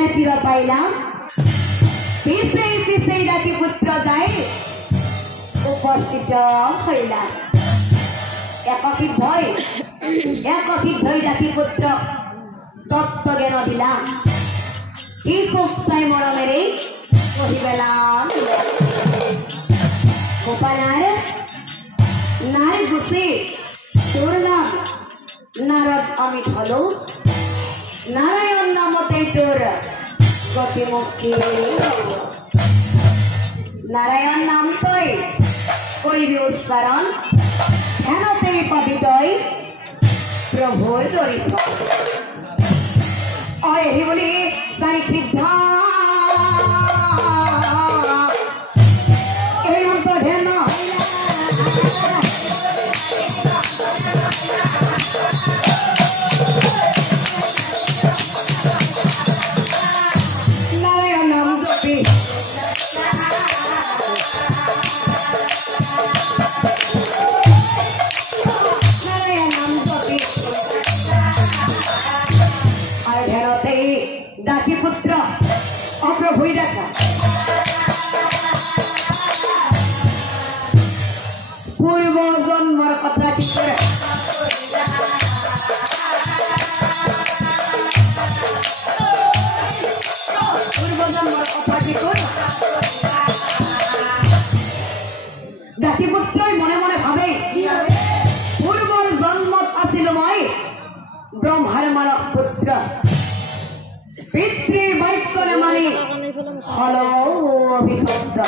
যার চির পাইলাম পিছে পিছে ডাকি পুত্র যাই উপস্থিত হইলাম একাকি ভয় ডাকি পুত্র তত্ত্ব জ্ঞান দিলাম কি খুব চাই মরমেরে কহিবেলাম গোপালার নার গুছে তোর নাম নারদ অমিত হলো নারায়ণ নামতে তোর গতি মুক্তি নারায়ণ নাম তৈ করিবি উচ্চারণ ধ্যানতেই পাবি তৈ প্রভুর দরিদ্র অহি বলি সারি ক্ষিদ্ধা এই অন্ত ধ্যান নারায়ণ নাম জপি ডাকি পুত্র অপ্রভুই দেখা পূর্ব জন্মর কথা কি করে পূর্ব জন্মর কথা কি করে ডাকি পুত্রই মনে মনে ভাবে পূর্বর জন্মত আছিল মই ব্রহ্মার মানব পুত্র পিতৃ বৈক্যনে মানে হল অভিশব্দ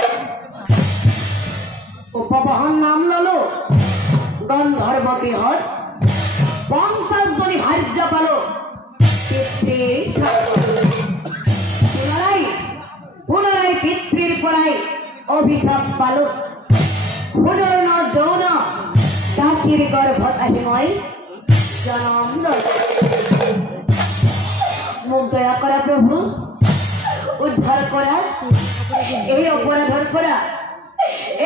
উপবহন নাম ললো গন্ধর্ব গৃহত বংশজনী ভার্য পাল পিতৃ পুনরায় পিতৃর পরাই অভিশাপ পাল ক্ষুদর্ণ যৌন ডাকির গর্ভত আহিময় জন্ম মুখ দয়া করা প্রভু উদ্ধার করা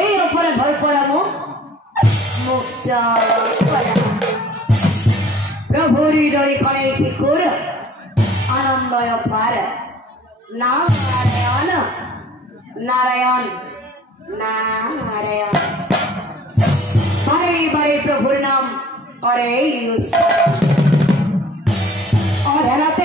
এই অপরাধর করা মুখ মুক্ত করা প্রভুর হৃদয় ক্ষণে কিশোর আনন্দয় পার নারায়ণ নারায়ণ নারায়ণ বারে বারে প্রভুর নাম করে অধরাতে